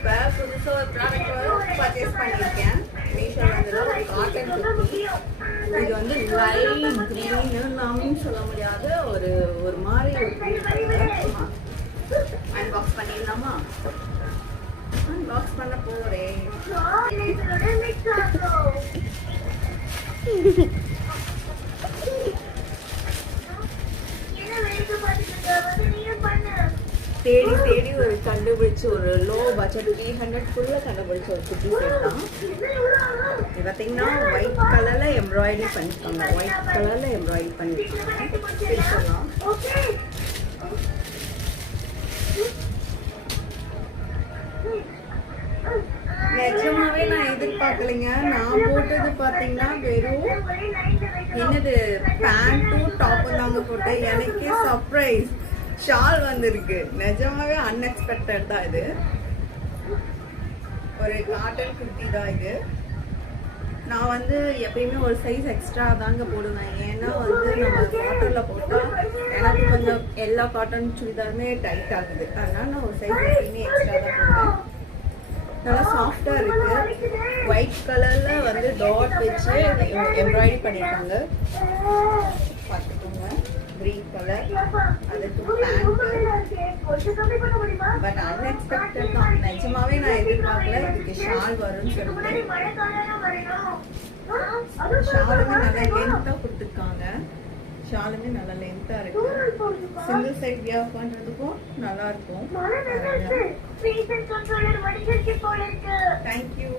இப்போ புதுசாக ஒரு ப்ராடக்ட் பர்ச்சேஸ் பண்ணியிருக்கேன். மீஷோவில் வந்து ஒரு காட்டன் குர்த்தி. இது வந்து லைட் க்ரீன்னு சொல்ல முடியாத ஒரு மாதிரி அன்பாக்ஸ் பண்ணிடலாமா? அன்பாக்ஸ் பண்ண போகிறேன். தேடி தேடி ஒரு கண்டுபிடிச்சு ஒரு லோ பட்ஜெட் 300 கண்டுபிடிச்ச ஒரு குட்டி செட் தான். இது பார்த்தீங்கன்னா ஒயிட் கலரில் எம்ப்ராய்டரி பண்ணியிருக்காங்க. ஒயிட் கலரில் எம்ப்ராய்டரி பண்ணியிருக்காங்க. நிஜமாவே நான் எதிர்பார்க்கலைங்க. நான் போட்டது பார்த்தீங்கன்னா வெறும் என்னது பேண்ட்டும் டாப்பும் தாங்க போட்டேன். எனக்கே சர்ப்ரைஸ் ஷால் வந்திருக்கு. நிஜமாவே அன்எக்ஸ்பெக்டட் தான். இது ஒரு காட்டன் குர்த்தி தான். இது நான் வந்து எப்பயுமே ஒரு சைஸ் எக்ஸ்ட்ரா தாங்க போடுவேன். ஏன்னா வந்து நம்ம காட்டனில் போட்டால் எனக்கு கொஞ்சம் எல்லா காட்டன் சுடிதாருமே டைட் ஆகுது. அதனால நான் ஒரு சைஸ் எப்பயுமே எக்ஸ்ட்ரா தான் போடுவேன். நல்லா சாஃப்டாக இருக்குது. ஒயிட் கலரில் வந்து டாட் வச்சு எம்ப்ராய்டரி பண்ணியிருக்காங்க. பார்த்துக்கோங்க. கிரீன் கலர் அதுக்கு பேண்ட். பட் அன்எக்ஸ்பெக்டட் தான். நிஜமாவே நான் எதிர்பார்க்கல இதுக்கு ஷால் வரும்னு சொல்லிட்டு. ஷாலுமே நல்லா லென்த்தாக கொடுத்துருக்காங்க. ஷாலுமே நல்லா லென்த்தாக இருக்கு. சிங்கிள் சைட் வியர் பண்ணுறதுக்கும் நல்லா இருக்கும். தேங்க்யூ.